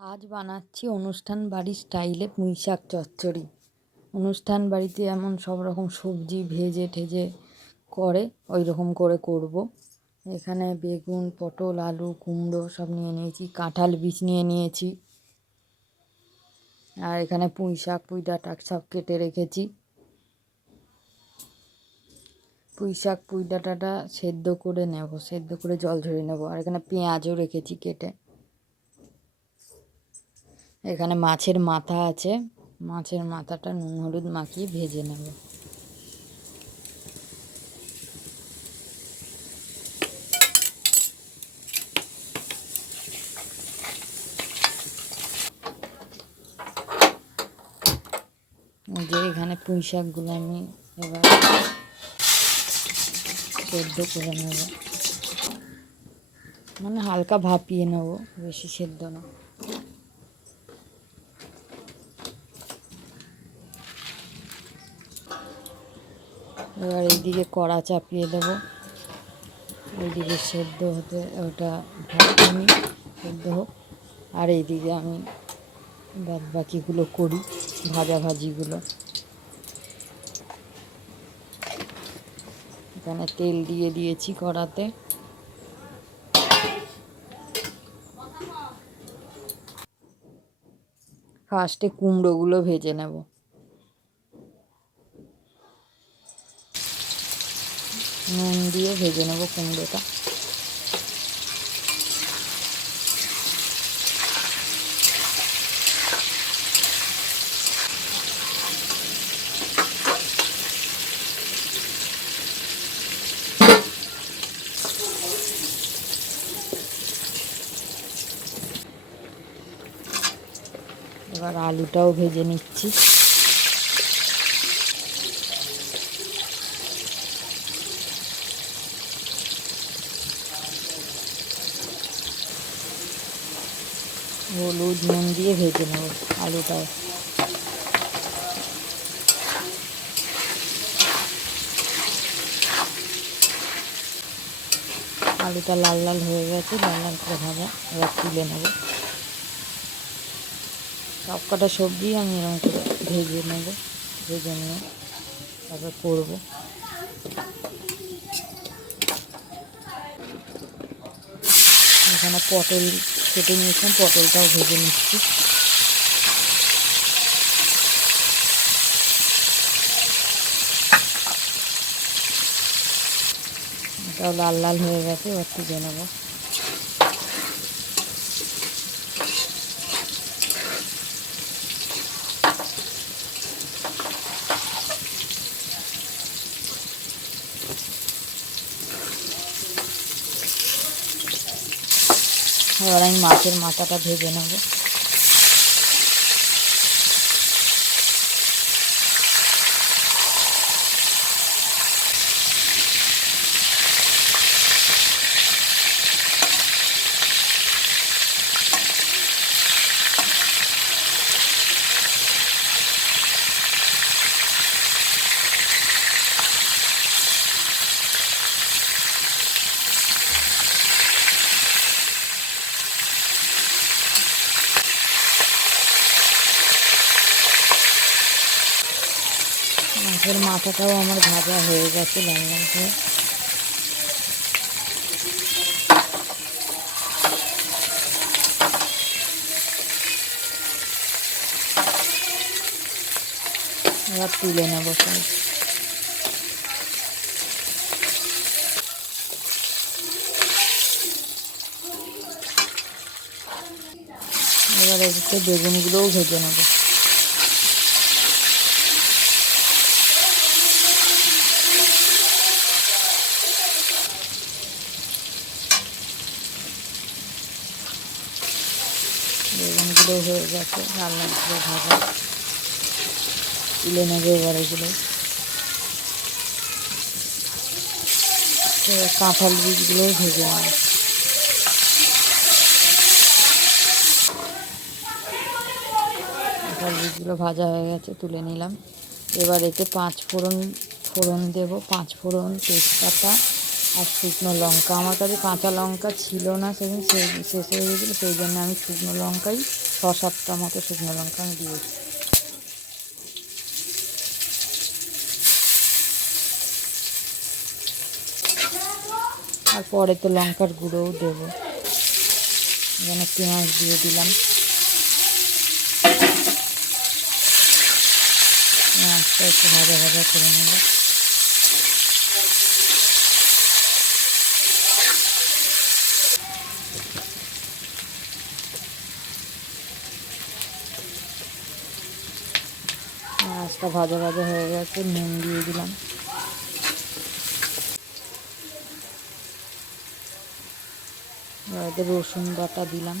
আজ বানাচ্ছি অনুষ্ঠান বাড়ির স্টাইলে পুঁই শাক চচ্চড়ি। অনুষ্ঠান বাড়িতে এমন সব রকম সবজি ভেজে ঠেজে করে, ওই রকম করে করব। এখানে বেগুন, পটল, আলু, কুমড়ো সব নিয়ে নিয়েছি, কাঁঠাল বীজ নিয়ে নিয়েছি, আর এখানে পুঁই শাক পুঁই ডাঁটা সব কেটে রেখেছি। পুঁই শাক পুঁই ডাঁটাটা সেদ্ধ করে নেব, সেদ্ধ করে জল ঝরিয়ে নেব। আর এখানে পেঁয়াজও রেখেছি কেটে। এখানে মাছের মাথা আছে, মাছের মাথাটা নুন হলুদ মাখিয়ে ভেজে নেব। যে এখানে পুঁই শাকগুলো আমি এবার সেদ্ধ করে নেব, মানে হালকা ভাপিয়ে নেব, বেশি সেদ্ধ না। এবার এইদিকে কড়া চাপিয়ে দেবো, ওইদিকে সেদ্ধ হতে ওটা ভাপিয়ে নিই, সেদ্ধ হোক। আর এইদিকে আমি বাদ বাকিগুলো করি, ভাজাভাজিগুলো। এখানে তেল দিয়ে দিয়েছি কড়াতে। ফার্স্টে কুমড়োগুলো ভেজে নেব। নুন দিয়ে ভেজে নেব কুমড়োটা। এবার আলুটাও ভেজে নিচ্ছি। হলুদ নুন দিয়ে ভেজে নেব আলুটাও। আলুটা লাল লাল হয়ে গেছে, লাল লাল করে ভাজা, এবার তুলে নেব। সব কটা সবজি আমি এরকম করে ভেজে নেব, ভেজে নিয়ে তারপর করব। এখানে পটল কেটে নিয়েছিলাম, পটলটাও ভেজে নিচ্ছি। এটাও লাল লাল হয়ে গেছে, এবার তুলে নেব। এবার আমি মাছের মাথাটা ভেজে নেব। মাছের মাথাটাও আমার ভাজা হয়ে গেছে লাল লাল করে। এবার তুলে নেব সব। এবার এদিকে বেগুনগুলোও ভেজে নেব। বেগুনগুলো হয়ে গেছে লাল লাল করে ভাজা, তুলে নেবে এবার এগুলো। এবার কাঁঠাল বীজগুলোও ভেজে নেব। কাঁঠাল বীজগুলো ভাজা হয়ে গেছে, তুলে নিলাম। এবার এতে 5 ফোড়ন দেব, 5 ফোড়ন, তেজপাতা আর শুকনো লঙ্কা, আমার কাছে কাঁচা লঙ্কা ছিল না সেদিন, শেষ হয়ে গেছিলো, সেই জন্য আমি শুকনো লঙ্কাই 6-7টা মতো শুকনো লঙ্কা আমি দিয়েছি। আর পরে তো লঙ্কার গুঁড়োও দেবো। এখানে পেঁয়াজ দিয়ে দিলাম, পেঁয়াজটা একটু ভাজা ভাজা করে নেব। পেঁয়াজটা ভাজা ভাজা হয়ে গেছে, নুন দিয়ে দিলাম। এবার রসুন বাটা দিলাম,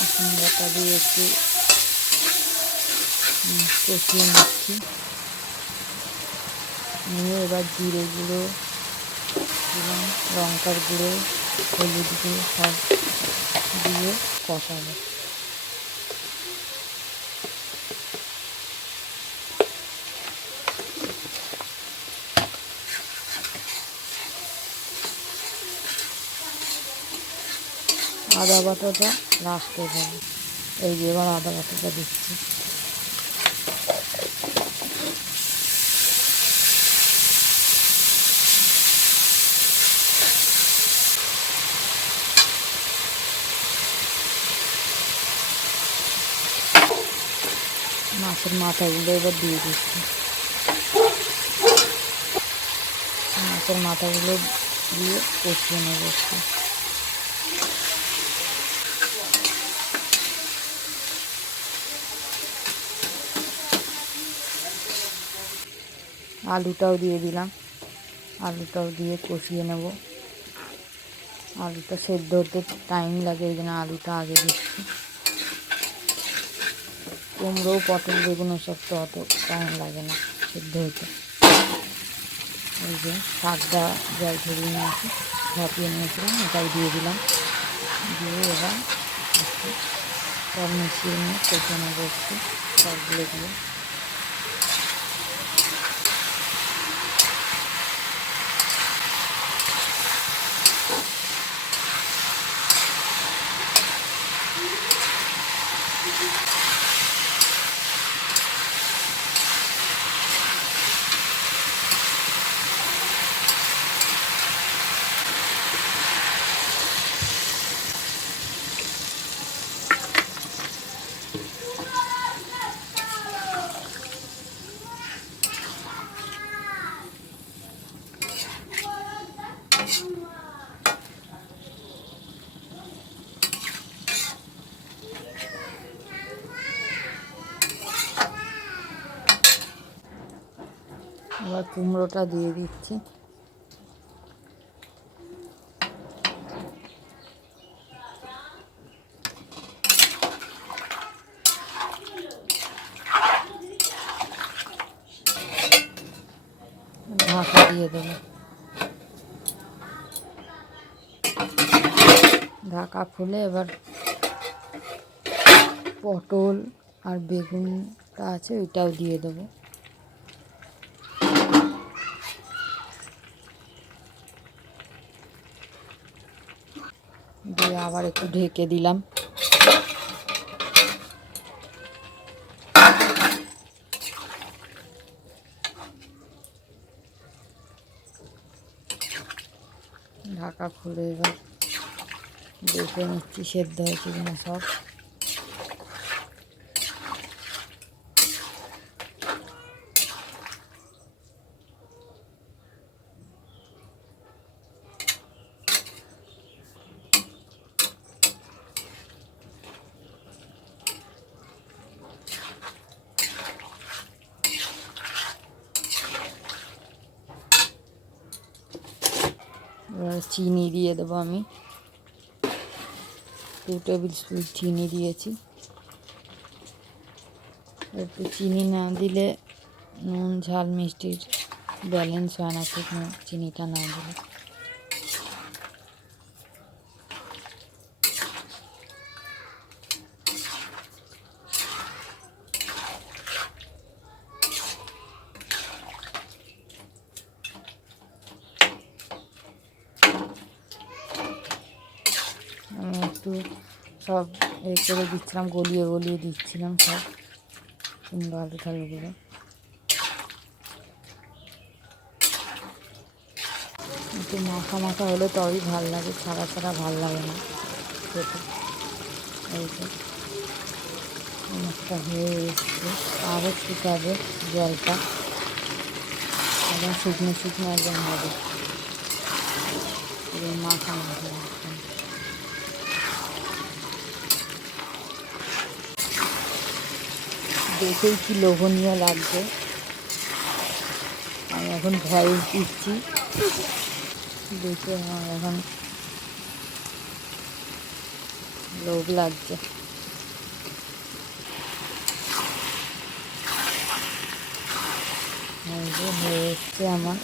রসুন বাটা দিয়ে একটু কষিয়ে নিচ্ছি। নিয়ে এবার জিরে গুঁড়ো দিলাম, লঙ্কার গুঁড়ো, হলুদ গুঁড়ো সব দিয়ে কষাবো। আদা বাটাটা লাস্টে দেবো। এই যে এবার আদা বাটাটা দিচ্ছি। মাছের মাথাগুলো এবার দিয়ে দিচ্ছি। মাছের মাথাগুলো দিয়ে কষিয়ে নেবো একটু। আলুটাও দিয়ে দিলাম, আলুটাও দিয়ে কষিয়ে নেব। আলুটা সেদ্ধ হতে টাইম লাগে, এই জন্য আলুটা আগে দিচ্ছি। কুমড়ো, পটল, বেগুন সব তো অত টাইম লাগে না সেদ্ধ হতে। এই যে শাকটা জল ঝরিয়ে নিয়েছি, ঝাঁপিয়ে নিয়েছিলাম, এটাও দিয়ে দিলাম। দিয়ে এবার একটু সব মিশিয়ে নিয়ে কষে নেবো একটু সবগুলো দিয়ে। এবার কুমড়োটা দিয়ে দিচ্ছি। ঢাকা দিয়ে দেবো। ঢাকা খুলে এবার পটল আর বেগুনটা আছে ওইটাও দিয়ে দেবো। দিয়ে আবার একটু ঢেকে দিলাম। ঢাকা খুলে এবার দেখে নিচ্ছি সেদ্ধ হয়েছে কিনা সব। এবার চিনি দিয়ে দেবো আমি, 2 টেবিল স্পুন চিনি দিয়েছি। একটু চিনি না দিলে নুন ঝাল মিষ্টির ব্যালেন্স হয় না ঠিক, চিনিটা না দিলে। একটু সব করে দিচ্ছিলাম, গলিয়ে গলিয়ে দিচ্ছিলাম সব কিংবা আলু ঠালুগুলো। একটু মাখা মাখা হলে তবেই ভাল লাগে, ছাড়া ছাড়া ভাল লাগে না খেতে। এই যে অনেকটা হয়ে এসছে, আরও শুকাবে জলটা, একদম শুকনো শুকনো একদম হবে, মাখা মাখা একদম। দেখেই কি লোভনীয় লাগছে, আমি এখন ভয়েস দিচ্ছি দেখে আমার এখন লোভ লাগছে। হয়ে এসছে আমার।